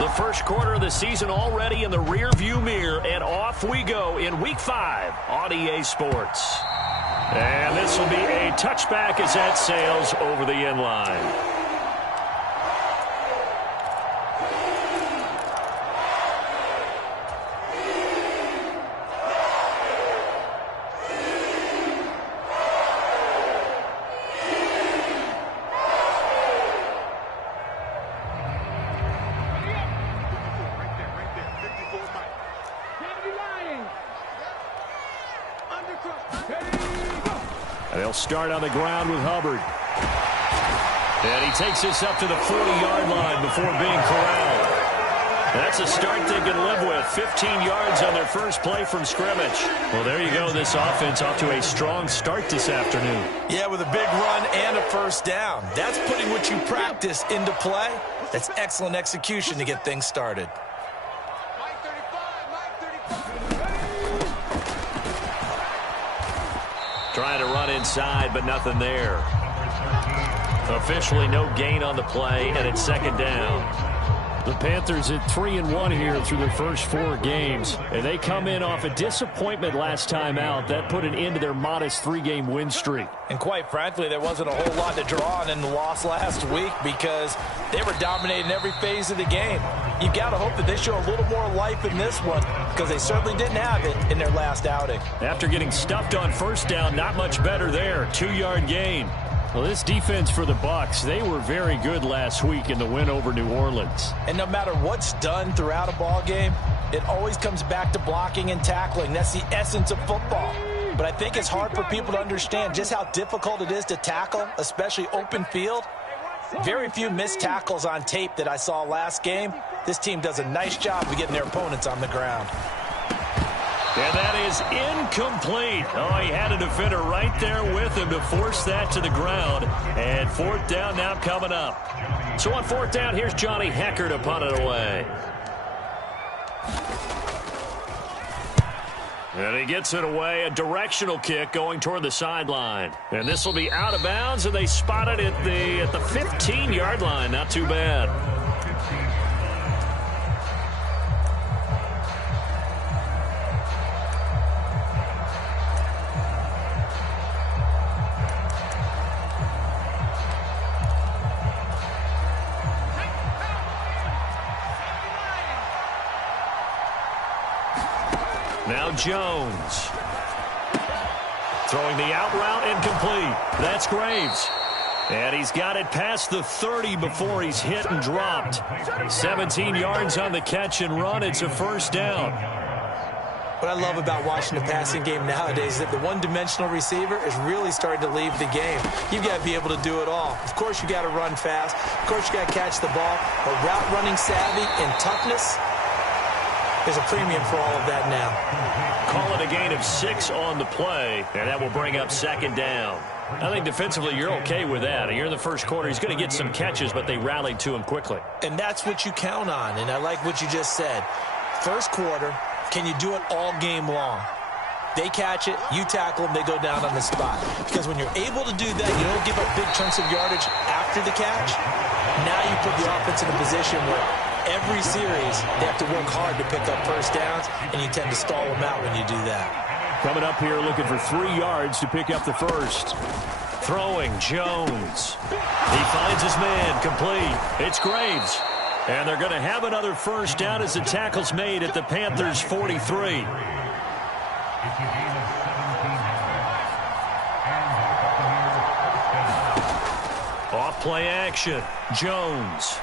The first quarter of the season already in the rearview mirror, and off we go in Week 5 on EA Sports. And this will be a touchback as that sails over the end line. They'll start on the ground with Hubbard. And he takes this up to the 40-yard line before being corralled. That's a start they can live with. 15 yards on their first play from scrimmage. Well, there you go. This offense off to a strong start this afternoon. Yeah, with a big run and a first down. That's putting what you practice into play. That's excellent execution to get things started. Trying to run inside, but nothing there. Officially no gain on the play, and it's second down. The Panthers at 3-1 here through their first 4 games. And they come in off a disappointment last time out. That put an end to their modest 3-game win streak. And quite frankly, there wasn't a whole lot to draw on in the loss last week because they were dominating every phase of the game. You've got to hope that they show a little more life in this one because they certainly didn't have it in their last outing. After getting stuffed on first down, not much better there. 2-yard gain. Well, this defense for the Bucks, they were very good last week in the win over New Orleans. And no matter what's done throughout a ball game, it always comes back to blocking and tackling. That's the essence of football. But I think it's hard for people to understand just how difficult it is to tackle, especially open field. Very few missed tackles on tape that I saw last game. This team does a nice job of getting their opponents on the ground. And that is incomplete. Oh, he had a defender right there with him to force that to the ground. And fourth down now coming up. So on fourth down, here's Johnny Hecker to punt it away. And he gets it away, a directional kick going toward the sideline. And this will be out of bounds, and they spot it at the 15-yard line. Not too bad. Now Jones. Throwing the out route incomplete. That's Graves. And he's got it past the 30 before he's hit and dropped. 17 yards on the catch and run. It's a first down. What I love about watching the passing game nowadays is that the one-dimensional receiver is really starting to leave the game. You've got to be able to do it all. Of course, you got to run fast. Of course, you got to catch the ball. But route running savvy and toughness, there's a premium for all of that now. Call it a gain of 6 on the play, and that will bring up second down. I think defensively you're okay with that. Here in the first quarter, he's going to get some catches, but they rallied to him quickly. And that's what you count on, and I like what you just said. First quarter, can you do it all game long? They catch it, you tackle them, they go down on the spot. Because when you're able to do that, you don't give up big chunks of yardage after the catch. Now you put the offense in a position where every series, they have to work hard to pick up first downs, and you tend to stall them out when you do that. Coming up here looking for 3 yards to pick up the first. Throwing, Jones. He finds his man, complete. It's Graves. And they're going to have another first down as the tackle's made at the Panthers' 43. Off play action, Jones.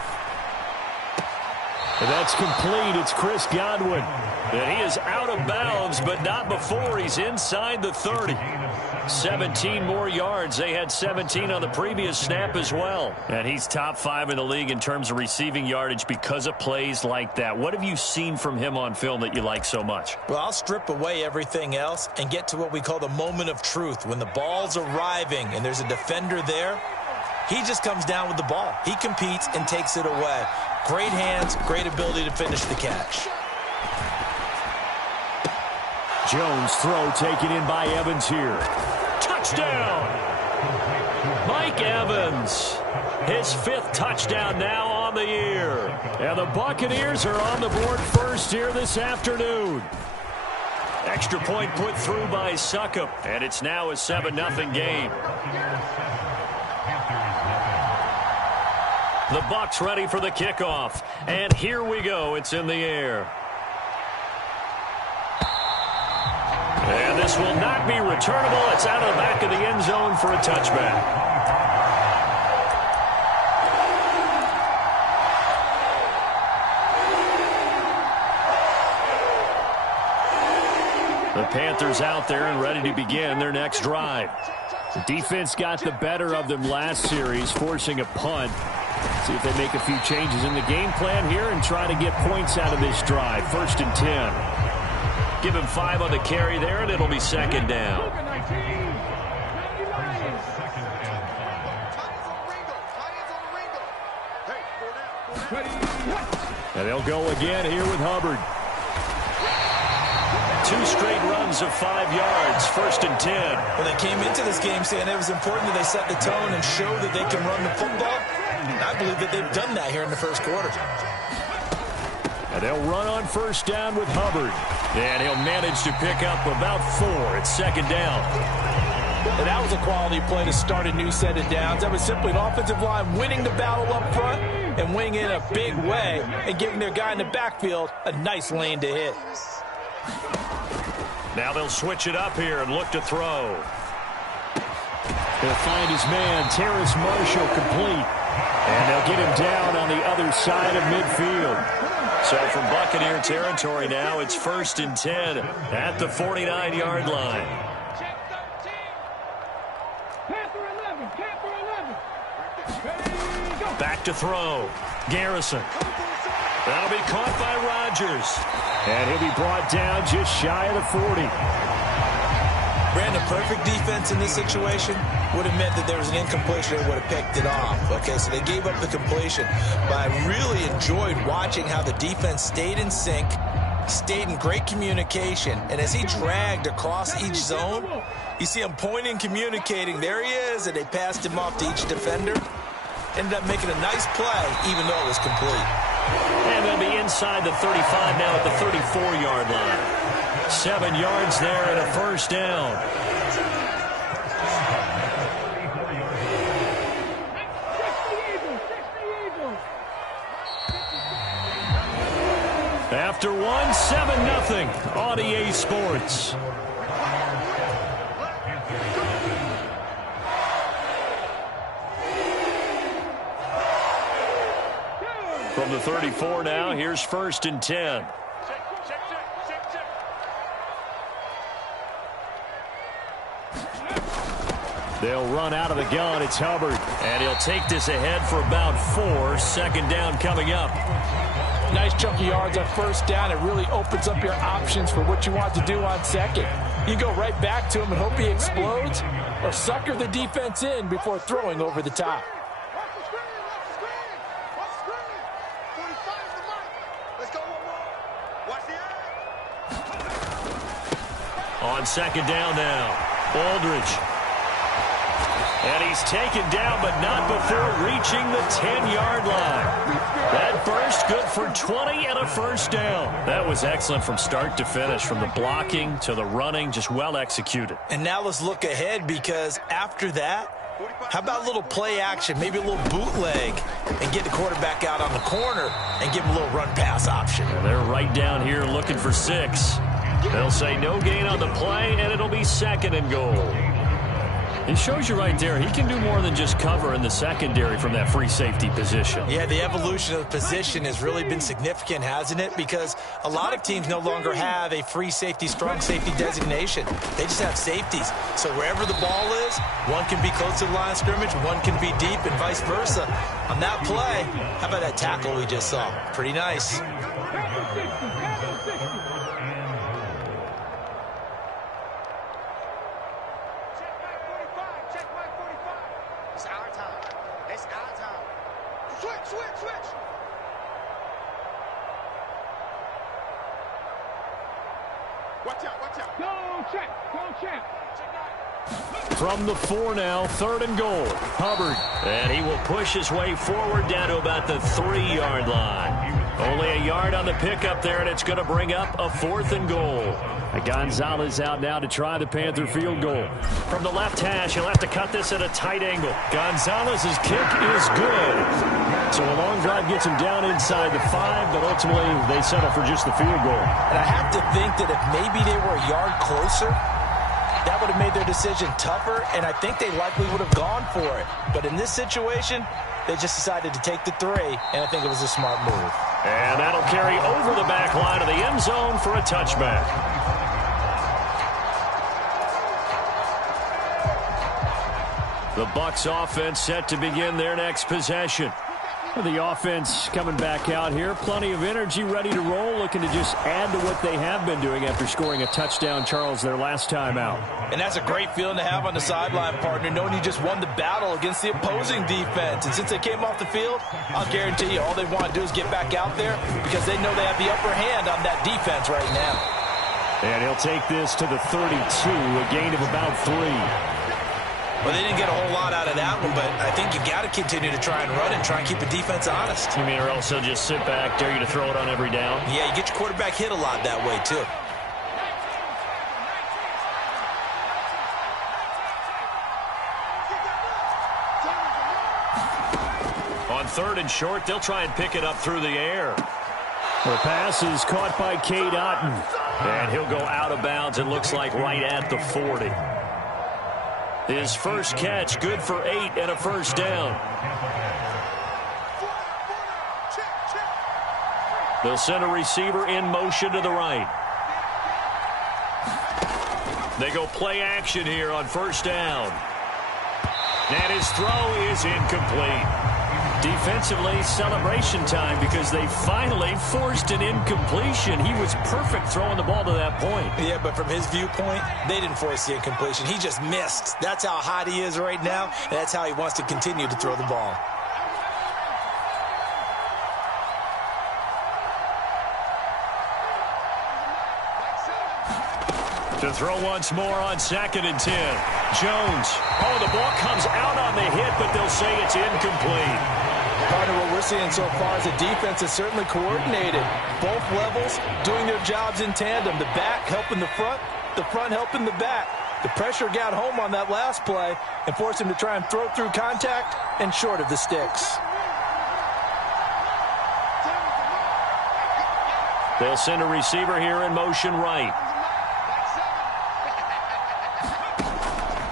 And that's complete. It's Chris Godwin. And he is out of bounds, but not before he's inside the 30. 17 more yards. They had 17 on the previous snap as well. And he's top 5 in the league in terms of receiving yardage because of plays like that. What have you seen from him on film that you like so much? Well, I'll strip away everything else and get to what we call the moment of truth. When the ball's arriving and there's a defender there, he just comes down with the ball. He competes and takes it away. Great hands, great ability to finish the catch. Jones throw taken in by Evans here. Touchdown! Mike Evans, his 5th touchdown now on the year. And the Buccaneers are on the board first here this afternoon. Extra point put through by Ceaux, and it's now a 7-0 game. The Bucks ready for the kickoff. And here we go. It's in the air. And this will not be returnable. It's out of the back of the end zone for a touchback. The Panthers out there and ready to begin their next drive. The defense got the better of them last series, forcing a punt. See if they make a few changes in the game plan here and try to get points out of this drive. 1st and 10. Give him 5 on the carry there, and it'll be 2nd down. And they'll go again here with Hubbard. 2 straight runs of 5 yards, 1st and 10. Well, they came into this game saying it was important that they set the tone and show that they can run the football. And I believe that they've done that here in the first quarter. And they'll run on 1st down with Hubbard. And he'll manage to pick up about 4. It's 2nd down. And that was a quality play to start a new set of downs. That was simply an offensive line winning the battle up front and winning in a big way and giving their guy in the backfield a nice lane to hit. Now they'll switch it up here and look to throw. He'll find his man, Terrace Marshall, complete. And they'll get him down on the other side of midfield. So from Buccaneer territory now, it's 1st and 10 at the 49-yard line. Back to throw. Garrison. That'll be caught by Rodgers. And he'll be brought down just shy of the 40. Brandon, perfect defense in this situation would have meant that there was an incompletion and would have picked it off. Okay, so they gave up the completion. But I really enjoyed watching how the defense stayed in sync, stayed in great communication, and as he dragged across each zone, you see him pointing, communicating. There he is, and they passed him off to each defender. Ended up making a nice play, even though it was complete. And they'll be inside the 35 now at the 34-yard line. 7 yards there and a 1st down. After one, 7-0 on EA Sports. From the 34 now, here's 1st and 10. They'll run out of the gun. It's Hubbard. And he'll take this ahead for about 4. 2nd down coming up. Nice chunk of yards on 1st down. It really opens up your options for what you want to do on 2nd. You go right back to him and hope he explodes, or sucker the defense in before throwing over the top. On 2nd down now, Aldridge. And he's taken down, but not before reaching the 10-yard line. That burst good for 20 and a 1st down. That was excellent from start to finish, from the blocking to the running, just well executed. And now let's look ahead, because after that, how about a little play action, maybe a little bootleg, and get the quarterback out on the corner and give him a little run-pass option. And they're right down here looking for 6. They'll say no gain on the play, and it'll be 2nd and goal. It shows you right there, he can do more than just cover in the secondary from that free safety position. Yeah, the evolution of the position has really been significant, hasn't it? Because a lot of teams no longer have a free safety, strong safety designation. They just have safeties. So wherever the ball is, one can be close to the line of scrimmage, one can be deep, and vice versa. On that play, how about that tackle we just saw? Pretty nice. From the 4 now, 3rd and goal. Hubbard. And he will push his way forward down to about the 3-yard line. Only a yard on the pickup there, and it's going to bring up a 4th and goal. Gonzalez out now to try the Panther field goal. From the left hash, he'll have to cut this at a tight angle. Gonzalez's kick is good. So a long drive gets him down inside the 5, but ultimately they settle for just the field goal. And I have to think that if maybe they were a yard closer, that would have made their decision tougher, and I think they likely would have gone for it. But in this situation, they just decided to take the 3, and I think it was a smart move. And that'll carry over the back line of the end zone for a touchback. The Bucks offense set to begin their next possession. The offense coming back out here. Plenty of energy, ready to roll, looking to just add to what they have been doing after scoring a touchdown, Charles, their last time out. And that's a great feeling to have on the sideline, partner, knowing you just won the battle against the opposing defense. And since they came off the field, I'll guarantee you all they want to do is get back out there because they know they have the upper hand on that defense right now. And he'll take this to the 32, a gain of about 3. Well, they didn't get a whole lot out of that one, but I think you got to continue to try and run and try and keep the defense honest. You mean or else they'll just sit back, dare you to throw it on every down? Yeah, you get your quarterback hit a lot that way, too. On 3rd and short, they'll try and pick it up through the air. The pass is caught by Cade Otton. And he'll go out of bounds, it looks like right at the 40. His first catch, good for 8 and a first down. They'll send a receiver in motion to the right. They go play action here on first down. And his throw is incomplete. Defensively, celebration time because they finally forced an incompletion. He was perfect throwing the ball to that point. Yeah, but from his viewpoint, they didn't force the incompletion. He just missed. That's how hot he is right now, and that's how he wants to continue to throw the ball. To throw once more on 2nd and 10. Jones. Oh, the ball comes out on the hit, but they'll say it's incomplete. Partner, what we're seeing so far is the defense is certainly coordinated. Both levels doing their jobs in tandem. The back helping the front helping the back. The pressure got home on that last play and forced him to try and throw through contact and short of the sticks. They'll send a receiver here in motion right.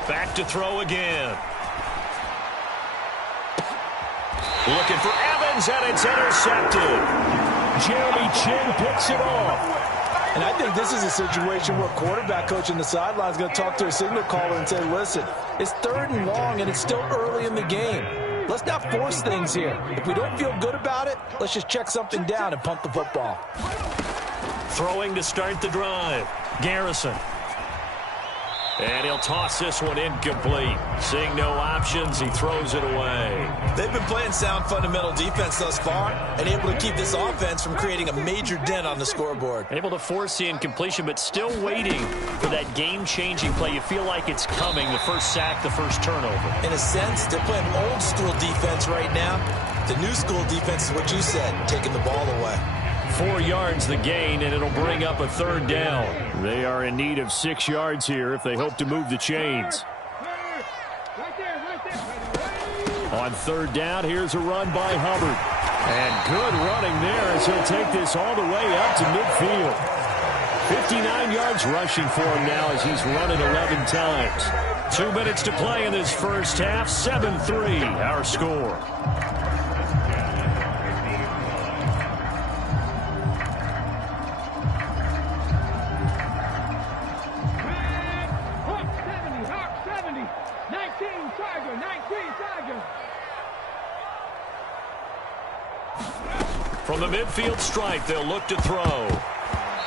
Back to throw again. Looking for Evans, and it's intercepted. Jeremy Chin picks it off. And I think this is a situation where quarterback coach on the sideline is going to talk to a signal caller and say, listen, it's 3rd and long, and it's still early in the game. Let's not force things here. If we don't feel good about it, let's just check something down and punt the football. Throwing to start the drive. Garrison. And he'll toss this one incomplete. Seeing no options, he throws it away. They've been playing sound fundamental defense thus far and able to keep this offense from creating a major dent on the scoreboard. Able to force the incompletion, but still waiting for that game-changing play. You feel like it's coming, the first sack, the first turnover. In a sense, they're playing old-school defense right now. The new-school defense is what you said, taking the ball away. 4 yards the gain, and it'll bring up a 3rd down. They are in need of 6 yards here if they hope to move the chains. On 3rd down, here's a run by Hubbard. And good running there as he'll take this all the way up to midfield. 59 yards rushing for him now as he's run it 11 times. 2 minutes to play in this first half. 7-3, our score. From the midfield stripe, they'll look to throw.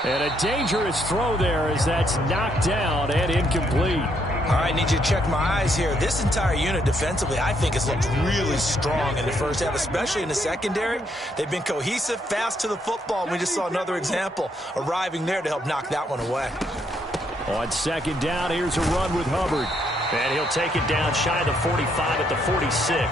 And a dangerous throw there as that's knocked down and incomplete. All right, need you to check my eyes here. This entire unit defensively, I think, has looked really strong in the first half, especially in the secondary. They've been cohesive, fast to the football. And we just saw another example arriving there to help knock that one away. On 2nd down, here's a run with Hubbard. And he'll take it down shy of the 45 at the 46.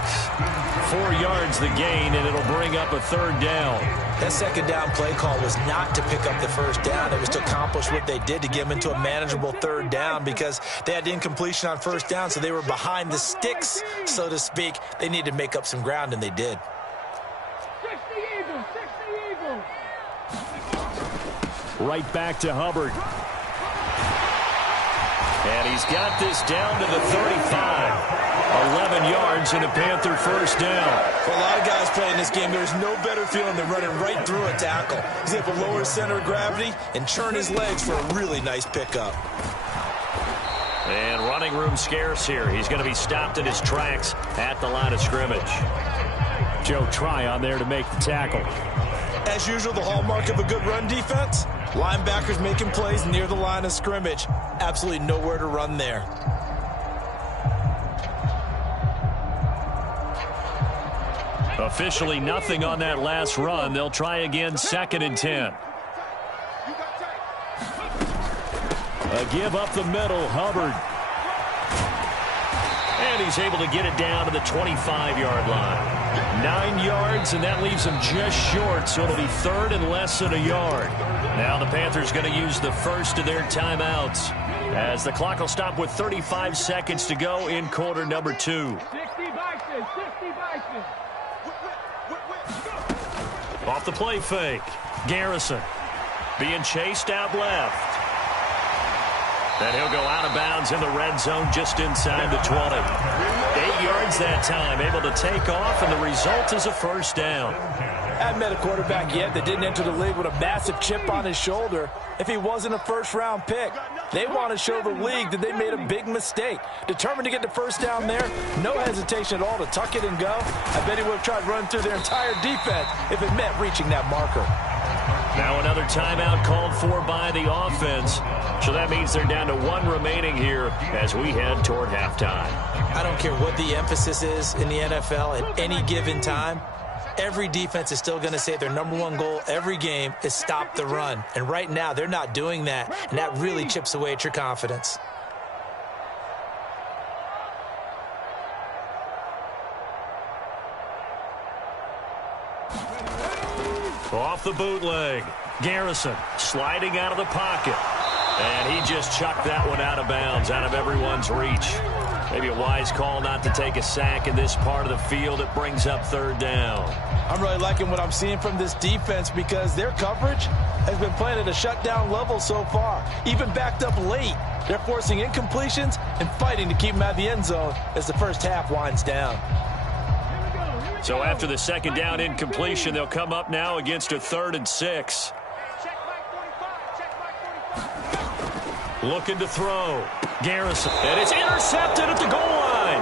4 yards the gain, and it'll bring up a third down. That second down play call was not to pick up the first down. It was to accomplish what they did, to get them into a manageable third down, because they had incompletion on first down, so they were behind the sticks, so to speak. They needed to make up some ground, and they did. 60 Eagles. Right back to Hubbard. And he's got this down to the 35. 11 yards and a Panther first down. For a lot of guys playing this game, there's no better feeling than running right through a tackle. He's able to lower his center of gravity and churn his legs for a really nice pickup. And running room scarce here. He's going to be stopped in his tracks at the line of scrimmage. Joe Tryon there to make the tackle. As usual, the hallmark of a good run defense, linebackers making plays near the line of scrimmage. Absolutely nowhere to run there. Officially nothing on that last run. They'll try again, 2nd and 10. A give up the middle, Hubbard. And he's able to get it down to the 25-yard line. 9 yards, and that leaves him just short, so it'll be 3rd and less than a yard. Now the Panthers going to use the first of their timeouts, as the clock will stop with 35 seconds to go in quarter number 2. 60 Bison. Off the play fake. Garrison being chased out left. And he'll go out of bounds in the red zone just inside the 20. 8 yards that time, able to take off, and the result is a first down. Haven't met a quarterback yet that didn't enter the league with a massive chip on his shoulder if he wasn't a first-round pick. They want to show the league that they made a big mistake. Determined to get the first down there, no hesitation at all to tuck it and go. I bet he would have tried running through their entire defense if it meant reaching that marker. Now another timeout called for by the offense. So that means they're down to 1 remaining here as we head toward halftime. I don't care what the emphasis is in the NFL at any given time. Every defense is still going to say their #1 goal every game is stop the run. And right now, they're not doing that, and that really chips away at your confidence. Off the bootleg. Garrison sliding out of the pocket. And he just chucked that one out of bounds, out of everyone's reach. Maybe a wise call not to take a sack in this part of the field. It brings up 3rd down. I'm really liking what I'm seeing from this defense because their coverage has been playing at a shutdown level so far. Even backed up late, they're forcing incompletions and fighting to keep them out of the end zone as the first half winds down. So after the second down incompletion, they'll come up now against a 3rd and 6. Looking to throw. Garrison. And it's intercepted at the goal line.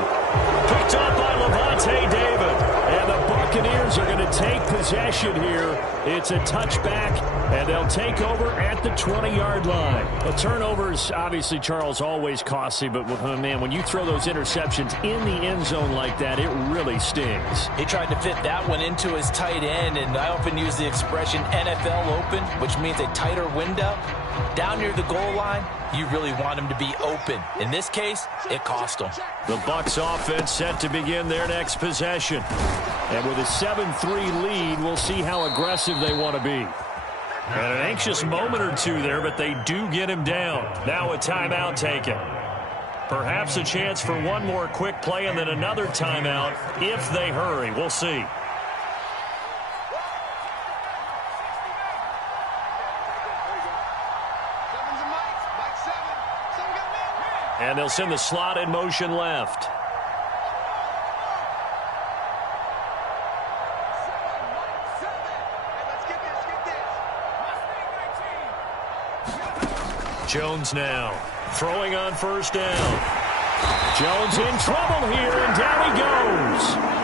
Picked up by Levante David. And the Buccaneers are going to take possession here. It's a touchback, and they'll take over at the 20-yard line. The turnovers, obviously, Charles, always costly, but, man, when you throw those interceptions in the end zone like that, it really stings. He tried to fit that one into his tight end, and I often use the expression NFL open, which means a tighter window. Down near the goal line, you really want him to be open. In this case, it cost him. The Bucks offense set to begin their next possession. And with a 7-3 lead, we'll see how aggressive they want to be. And an anxious moment or two there, but they do get him down. Now a timeout taken. Perhaps a chance for one more quick play and then another timeout if they hurry. We'll see. And they'll send the slot in motion left. Jones now throwing on first down. Jones in trouble here, and down he goes.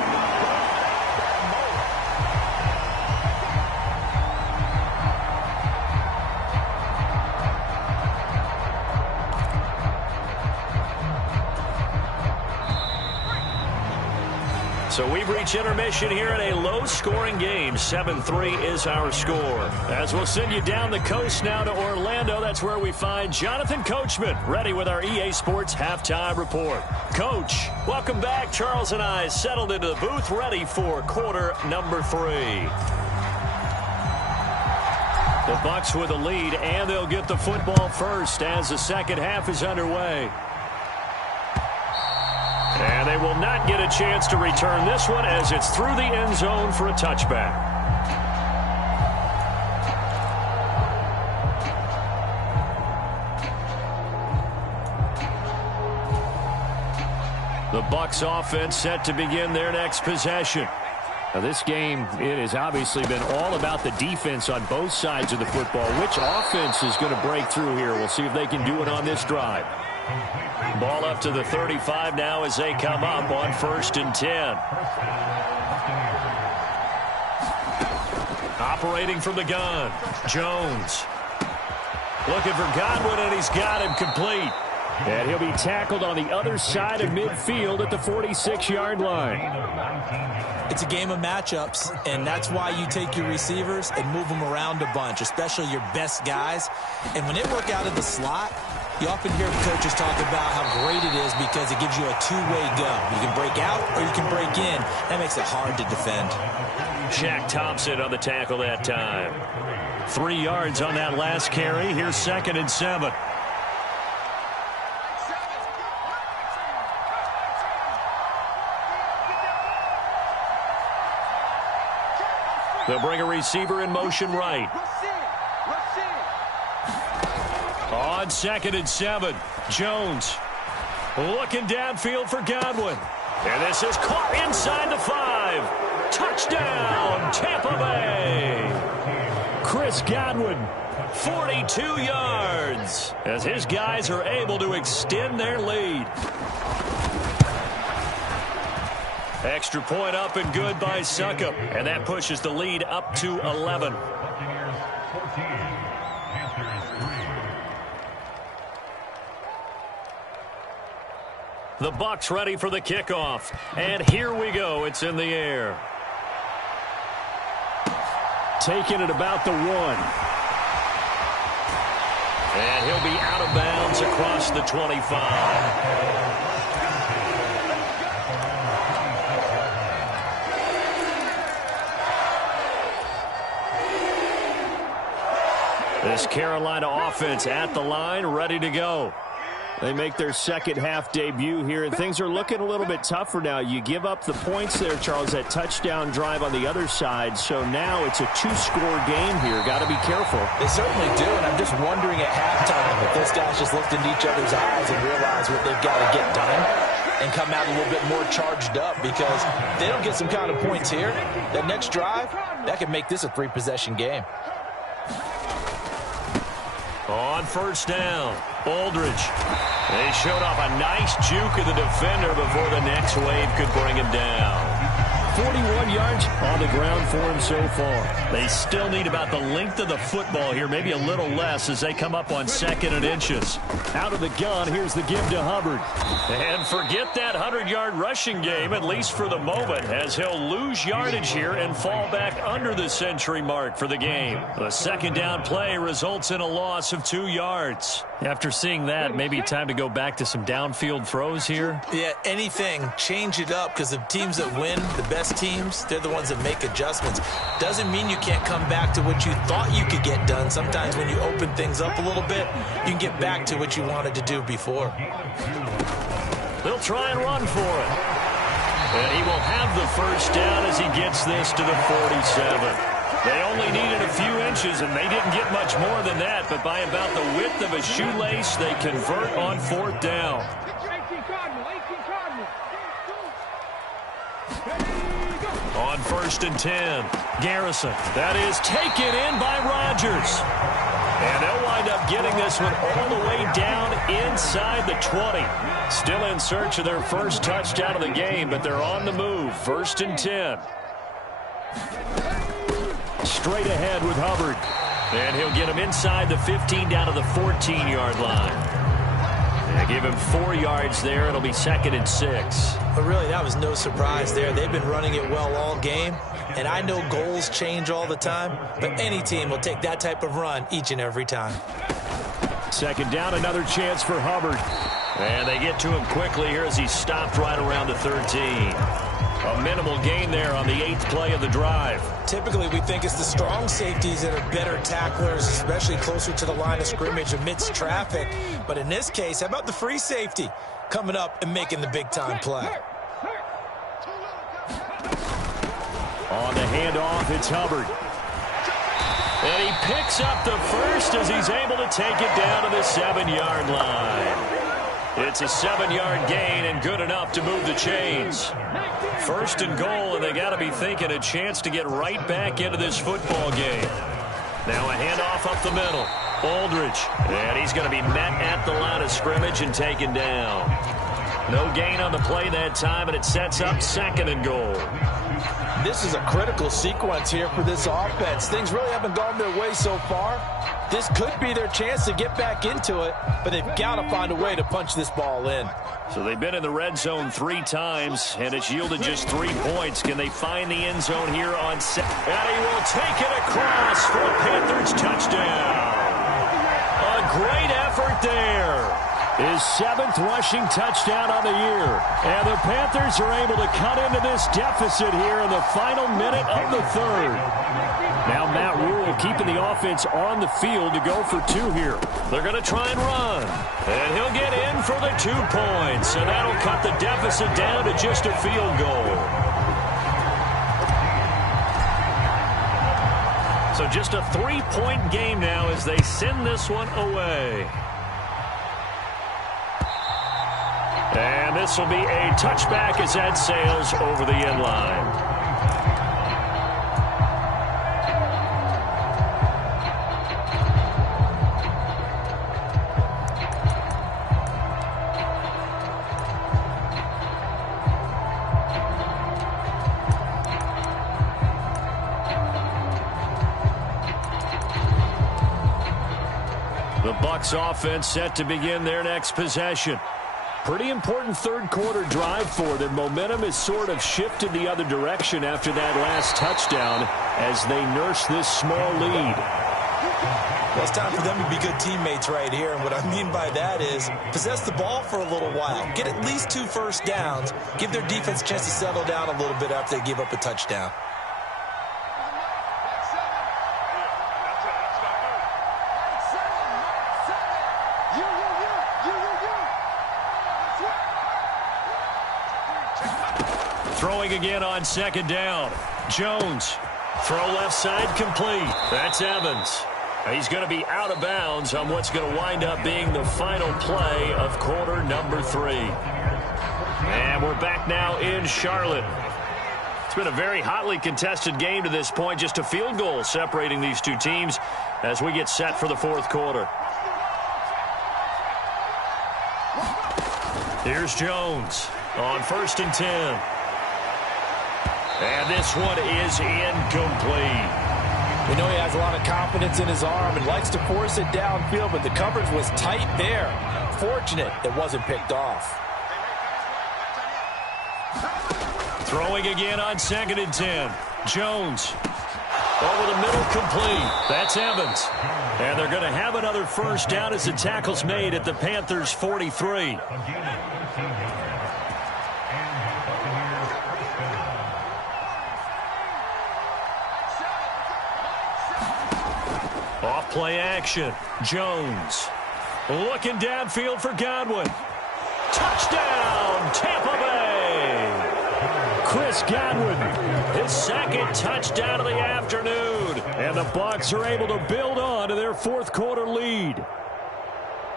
So we've reached intermission here in a low-scoring game. 7-3 is our score. As we'll send you down the coast now to Orlando, that's where we find Jonathan Coachman, ready with our EA Sports Halftime Report. Coach, welcome back. Charles and I settled into the booth, ready for quarter number 3. The Bucks with the lead, and they'll get the football first as the second half is underway. And they will not get a chance to return this one as it's through the end zone for a touchback. The Bucks offense set to begin their next possession. Now this game, it has obviously been all about the defense on both sides of the football. Which offense is going to break through here? We'll see if they can do it on this drive. Ball up to the 35 now as they come up on 1st and 10. Operating from the gun, Jones. Looking for Godwin, and he's got him complete. And he'll be tackled on the other side of midfield at the 46-yard line. It's a game of matchups, and that's why you take your receivers and move them around a bunch, especially your best guys. And when they work out of the slot, you often hear coaches talk about how great it is because it gives you a two-way go. You can break out or you can break in. That makes it hard to defend. Shaq Thompson on the tackle that time. 3 yards on that last carry. Here's 2nd and 7. They'll bring a receiver in motion right. On 2nd and 7, Jones looking downfield for Godwin. And this is caught inside the 5. Touchdown, Tampa Bay. Chris Godwin, 42 yards, as his guys are able to extend their lead. Extra point up and good by Succop. And that pushes the lead up to 11. The Bucks ready for the kickoff. And here we go. It's in the air. Taking it about the 1. And he'll be out of bounds across the 25. This Carolina offense at the line, ready to go. They make their second half debut here, and things are looking a little bit tougher now. You give up the points there, Charles, that touchdown drive on the other side. So now it's a 2-score game here. Got to be careful. They certainly do, and I'm just wondering at halftime if those guys just looked into each other's eyes and realized what they've got to get done and come out a little bit more charged up, because if they don't get some kind of points here, that next drive, that could make this a 3-possession game. On 1st down, Aldridge. They showed off a nice juke of the defender before the next wave could bring him down. 41 yards on the ground for him so far. They still need about the length of the football here, maybe a little less as they come up on 2nd and inches. Out of the gun, here's the give to Hubbard. And forget that 100-yard rushing game, at least for the moment, as he'll lose yardage here and fall back under the century mark for the game. The 2nd down play results in a loss of 2 yards. After seeing that, maybe time to go back to some downfield throws here. Yeah, anything. Change it up, because the teams that win, the best teams, they're the ones that make adjustments. Doesn't mean you can't come back to what you thought you could get done. Sometimes when you open things up a little bit, you can get back to what you wanted to do before. They'll try and run for it. And he will have the 1st down as he gets this to the 47. They only needed a few inches, and they didn't get much more than that. But by about the width of a shoelace, they convert on 4th down. 18 Cardinal. On 1st and 10, Garrison. That is taken in by Rodgers. And they'll wind up getting this one all the way down inside the 20. Still in search of their first touchdown of the game, but they're on the move. 1st and 10. Straight ahead with Hubbard. And he'll get him inside the 15 down to the 14-yard line. They give him 4 yards there. It'll be 2nd and 6. But really, that was no surprise there. They've been running it well all game. And I know goals change all the time, but any team will take that type of run each and every time. 2nd down, another chance for Hubbard. And they get to him quickly here as he's stopped right around the 13. A minimal gain there on the 8th play of the drive. Typically, we think it's the strong safeties that are better tacklers, especially closer to the line of scrimmage amidst traffic. But in this case, how about the free safety coming up and making the big-time play? On the handoff, it's Hubbard. And he picks up the first as he's able to take it down to the 7-yard line. It's a 7-yard gain and good enough to move the chains. 1st and goal, and they got to be thinking a chance to get right back into this football game. Now a handoff up the middle. Aldridge. And he's going to be met at the line of scrimmage and taken down. No gain on the play that time, and it sets up 2nd and goal. This is a critical sequence here for this offense. Things really haven't gone their way so far. This could be their chance to get back into it, but they've got to find a way to punch this ball in. So they've been in the red zone 3 times, and it's yielded just 3 points. Can they find the end zone here on 7? And he will take it across for a Panthers touchdown. A great effort there. His 7th rushing touchdown on the year. And the Panthers are able to cut into this deficit here in the final minute of the 3rd. Now Matt Rule keeping the offense on the field to go for 2 here. They're going to try and run. And he'll get in for the 2 points. And that'll cut the deficit down to just a field goal. So just a 3-point game now as they send this one away. And this will be a touchback as that sails over the end line. The Bucks offense set to begin their next possession. Pretty important 3rd quarter drive for them. Momentum has sort of shifted the other direction after that last touchdown as they nurse this small lead. Well, it's time for them to be good teammates right here. And what I mean by that is possess the ball for a little while. Get at least 2 first downs. Give their defense a chance to settle down a little bit after they give up a touchdown. Throwing again on 2nd down. Jones. Throw left side complete. That's Evans. He's going to be out of bounds on what's going to wind up being the final play of quarter number 3. And we're back now in Charlotte. It's been a very hotly contested game to this point. Just a field goal separating these 2 teams as we get set for the 4th quarter. Here's Jones on 1st and 10. And this one is incomplete. We know he has a lot of confidence in his arm and likes to force it downfield, but the coverage was tight there. Fortunate it wasn't picked off. Throwing again on 2nd and 10. Jones. Over the middle, complete. That's Evans. And they're going to have another first down as the tackle's made at the Panthers' 43. Off play action. Jones. Looking downfield for Godwin. Touchdown, Tampa Bay. Chris Godwin, his 2nd touchdown of the afternoon. And the Bucks are able to build on to their 4th quarter lead.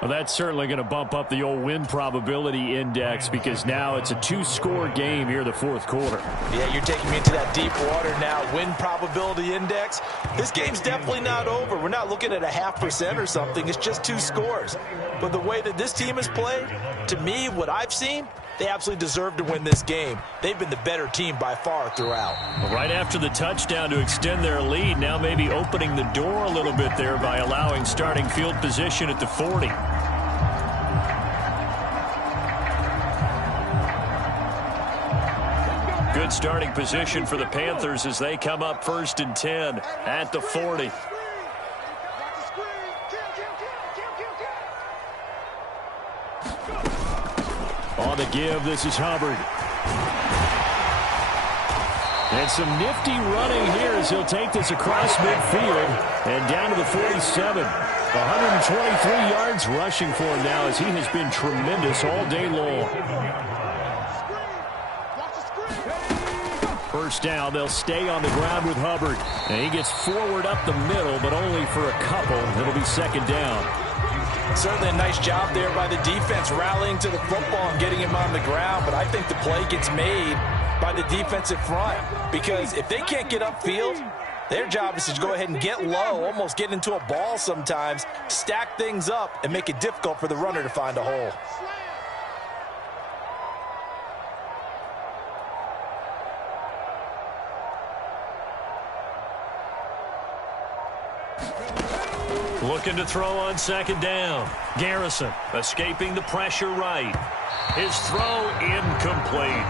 Well, that's certainly going to bump up the old win probability index because now it's a 2-score game here in the 4th quarter. Yeah, you're taking me into that deep water now. Win probability index. This game's definitely not over. We're not looking at a 0.5% or something. It's just 2 scores. But the way that this team has played, to me, what I've seen, they absolutely deserve to win this game. They've been the better team by far throughout. Right after the touchdown to extend their lead, now maybe opening the door a little bit there by allowing starting field position at the 40. Good starting position for the Panthers as they come up 1st and 10 at the 40. On the give, this is Hubbard. And some nifty running here as he'll take this across midfield and down to the 47. 123 yards rushing for him now as he has been tremendous all day long. First down, they'll stay on the ground with Hubbard. And he gets forward up the middle, but only for a couple. It'll be 2nd down. Certainly a nice job there by the defense rallying to the football and getting him on the ground, but I think the play gets made by the defensive front because if they can't get upfield, their job is to go ahead and get low, almost get into a ball sometimes, stack things up, and make it difficult for the runner to find a hole. Looking to throw on 2nd down. Garrison escaping the pressure right. His throw incomplete.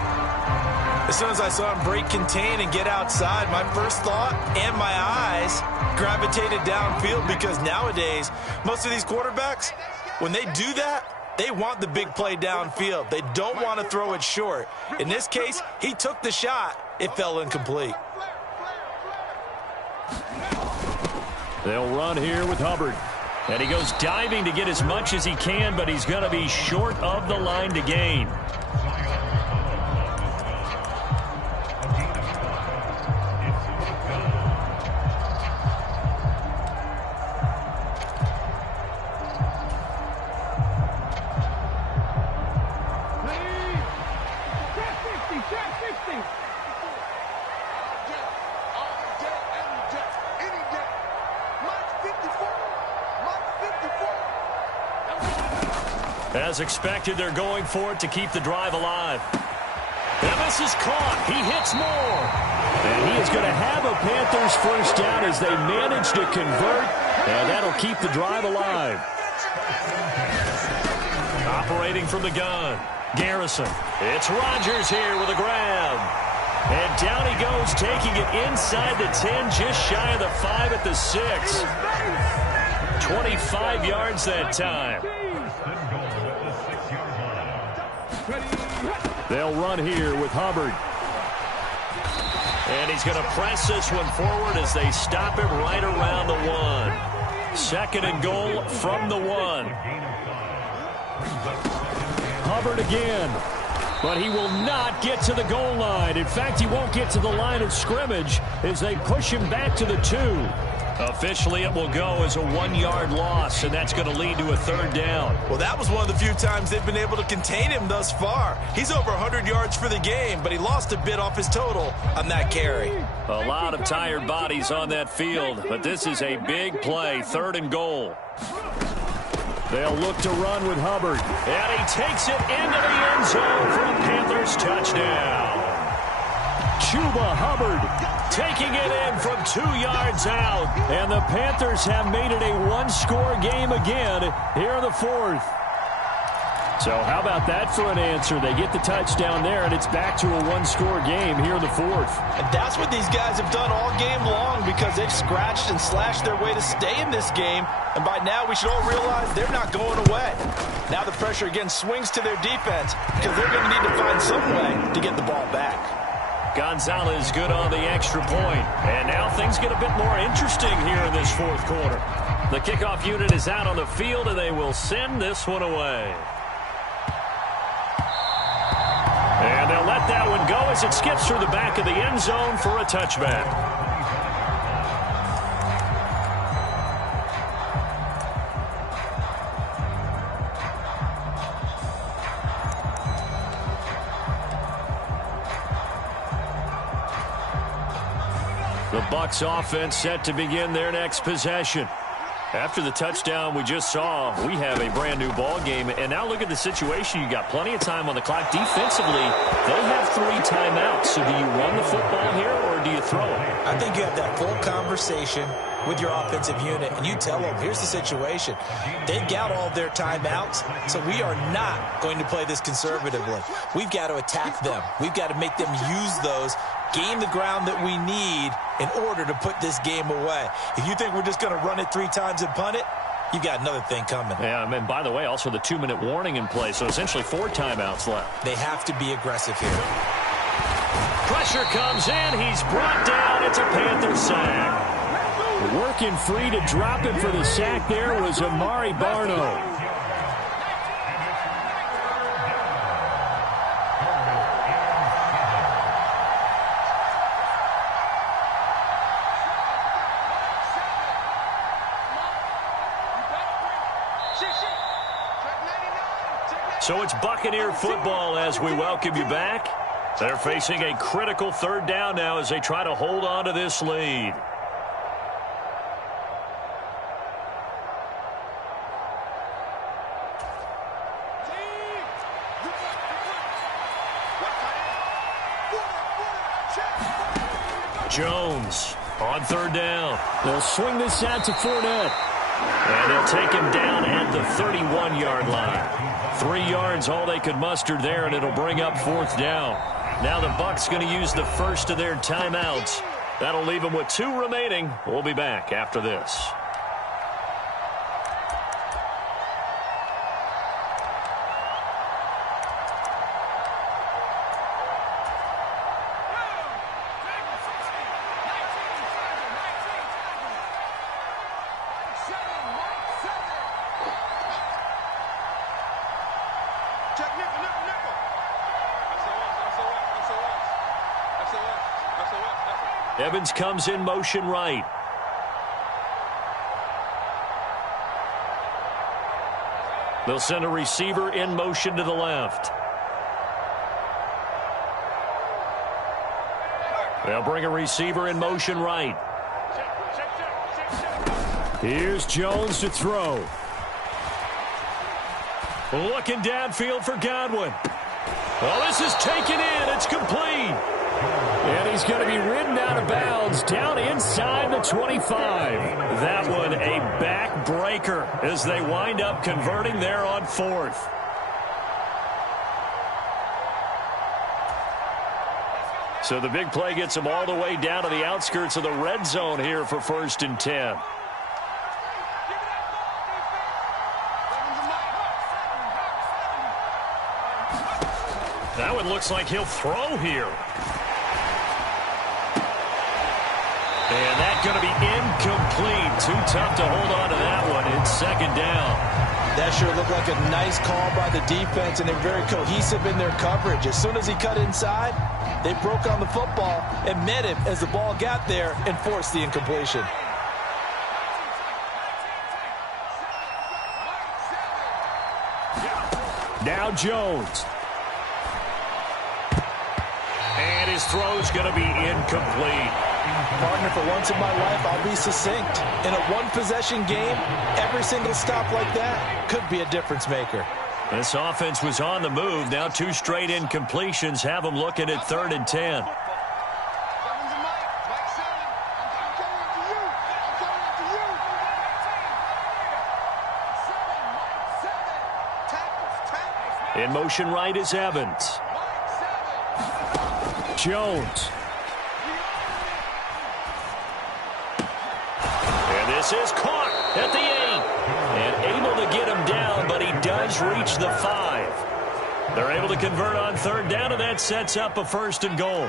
As soon as I saw him break contain and get outside, my first thought and my eyes gravitated downfield because nowadays, most of these quarterbacks, when they do that, they want the big play downfield. They don't want to throw it short. In this case, he took the shot. It fell incomplete. They'll run here with Hubbard. And he goes diving to get as much as he can, but he's going to be short of the line to gain. As expected, they're going for it to keep the drive alive. And this is caught. He hits more. And he is going to have a Panthers first down as they manage to convert, and that'll keep the drive alive. Operating from the gun, Garrison. It's Rodgers here with a grab. And down he goes, taking it inside the 10, just shy of the 5 at the 6. 25 yards that time. They'll run here with Hubbard. And he's going to press this one forward as they stop him right around the 1. 2nd and goal from the 1. Hubbard again. But he will not get to the goal line. In fact, he won't get to the line of scrimmage as they push him back to the 2. Officially, it will go as a 1-yard loss, and that's going to lead to a 3rd down. Well, that was one of the few times they've been able to contain him thus far. He's over 100 yards for the game, but he lost a bit off his total on that carry. A lot of tired bodies on that field, but this is a big play, 3rd and goal. They'll look to run with Hubbard. And he takes it into the end zone for a Panthers touchdown. Chuba Hubbard taking it in from 2 yards out. And the Panthers have made it a 1-score game again here in the 4th. So how about that for an answer? They get the touchdown there, and it's back to a 1-score game here in the 4th. And that's what these guys have done all game long because they've scratched and slashed their way to stay in this game. And by now, we should all realize they're not going away. Now the pressure again swings to their defense because they're going to need to find some way to get the ball back. Gonzalez good on the extra point. And now things get a bit more interesting here in this 4th quarter. The kickoff unit is out on the field, and they will send this one away. And they'll let that one go as it skips through the back of the end zone for a touchback. The Bucks offense set to begin their next possession. After the touchdown we just saw, we have a brand-new ball game. And now look at the situation. You got plenty of time on the clock. Defensively, they have 3 timeouts. So do you run the football here or do you throw it? I think you have that full conversation with your offensive unit, and you tell them, here's the situation. They've got all their timeouts, so we are not going to play this conservatively. We've got to attack them. We've got to make them use those, gain the ground that we need in order to put this game away. If you think we're just going to run it 3 times and punt it, you've got another thing coming. Yeah, and by the way, also the 2-minute warning in play, so essentially 4 timeouts left. They have to be aggressive here. Pressure comes in. He's brought down. It's a Panther sack. Working free to drop him for the sack there was Amari Barno. So it's Buccaneer football as we welcome you back. They're facing a critical 3rd down now as they try to hold on to this lead. Jones on 3rd down. They'll swing this out to Fournette. And they'll take him down at the 31-yard line. 3 yards, all they could muster there, and it'll bring up 4th down. Now the Bucks going to use the first of their timeouts. That'll leave them with 2 remaining. We'll be back after this. Evans comes in motion right. They'll send a receiver in motion to the left. They'll bring a receiver in motion right. Here's Jones to throw. Looking downfield for Godwin. Well, this is taken in. It's complete. And he's going to be ridden out of bounds down inside the 25. That one a backbreaker as they wind up converting there on 4th. So the big play gets them all the way down to the outskirts of the red zone here for 1st and 10. That one looks like he'll throw here. And that's going to be incomplete. Too tough to hold on to that one. It's 2nd down. That sure looked like a nice call by the defense, and they're very cohesive in their coverage. As soon as he cut inside, they broke on the football and met him as the ball got there and forced the incompletion. Now Jones. And his throw's going to be incomplete. Partner, for once in my life, I'll be succinct. In a one-possession game, every single stop like that could be a difference maker. This offense was on the move. Now 2 straight incompletions have them looking at 3rd and 10. In motion right is Evans. Jones. And this is caught at the 8. And able to get him down, but he does reach the 5. They're able to convert on 3rd down, and that sets up a 1st and goal.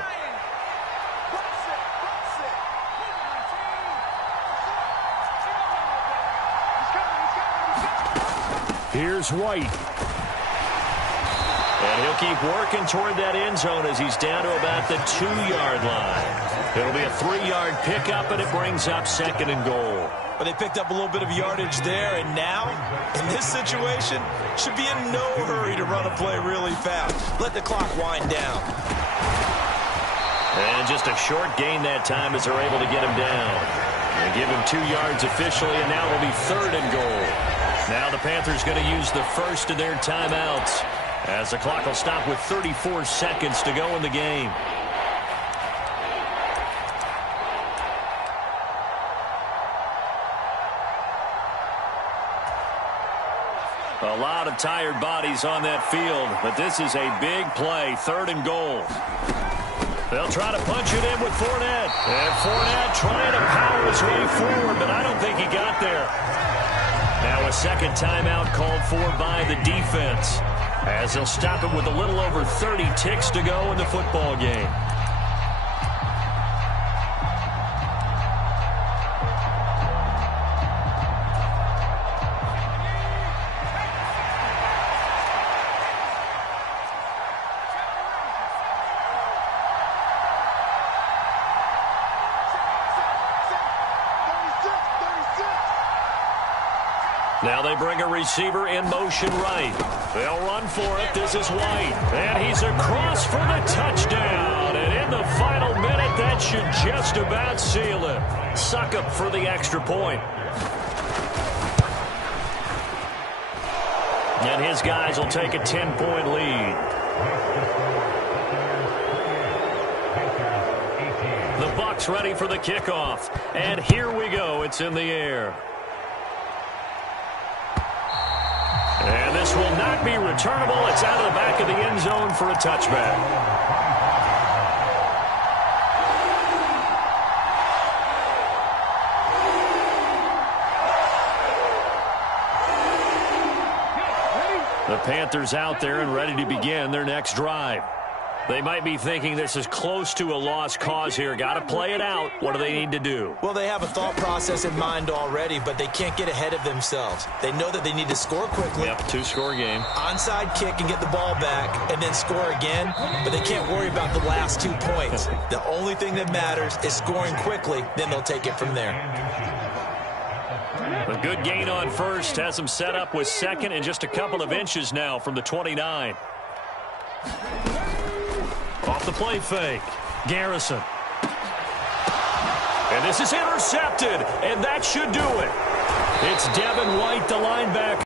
Here's White. And he'll keep working toward that end zone as he's down to about the 2-yard line. It'll be a 3-yard pickup, and it brings up 2nd and goal. But they picked up a little bit of yardage there, and now, in this situation, should be in no hurry to run a play really fast. Let the clock wind down. And just a short gain that time as they're able to get him down. They give him 2 yards officially, and now it'll be 3rd and goal. Now the Panthers going to use the first of their timeouts as the clock will stop with 34 seconds to go in the game. A lot of tired bodies on that field, but this is a big play, 3rd and goal. They'll try to punch it in with Fournette. And Fournette trying to power his way forward, but I don't think he got there. Now a second timeout called for by the defense, as they'll stop it with a little over 30 ticks to go in the football game. Now they bring a receiver in motion right. They'll run for it. This is White. And he's across for the touchdown. And in the final minute, that should just about seal it. Succop for the extra point. And his guys will take a 10-point lead. The Bucks ready for the kickoff. And here we go. It's in the air. And this will not be returnable. It's out of the back of the end zone for a touchback. The Panthers out there and ready to begin their next drive. They might be thinking this is close to a lost cause here. Got to play it out. What do they need to do? Well, they have a thought process in mind already, but they can't get ahead of themselves. They know that they need to score quickly. Yep, 2-score game. Onside kick and get the ball back and then score again, but they can't worry about the last 2 points. The only thing that matters is scoring quickly, then they'll take it from there. A good gain on first has them set up with second and just a couple of inches now from the 29. Off the play fake. Garrison. And this is intercepted, and that should do it. It's Devin White, the linebacker.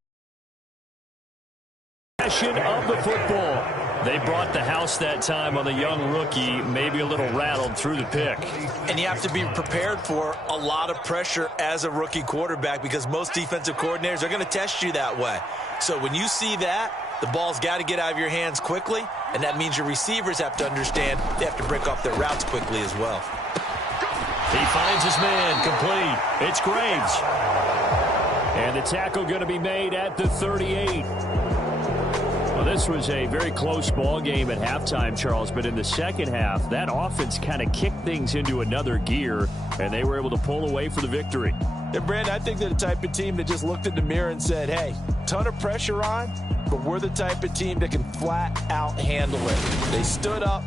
Of the football. They brought the house that time on the young rookie, maybe a little rattled through the pick. And you have to be prepared for a lot of pressure as a rookie quarterback because most defensive coordinators are going to test you that way. So when you see that, the ball's got to get out of your hands quickly, and that means your receivers have to understand they have to break off their routes quickly as well. He finds his man, complete. It's Graves. And the tackle going to be made at the 38. Well, this was a very close ball game at halftime, Charles, but in the second half, that offense kind of kicked things into another gear, and they were able to pull away for the victory. Yeah, Brandon, I think they're the type of team that just looked in the mirror and said, hey, ton of pressure on, but we're the type of team that can flat out handle it. They stood up.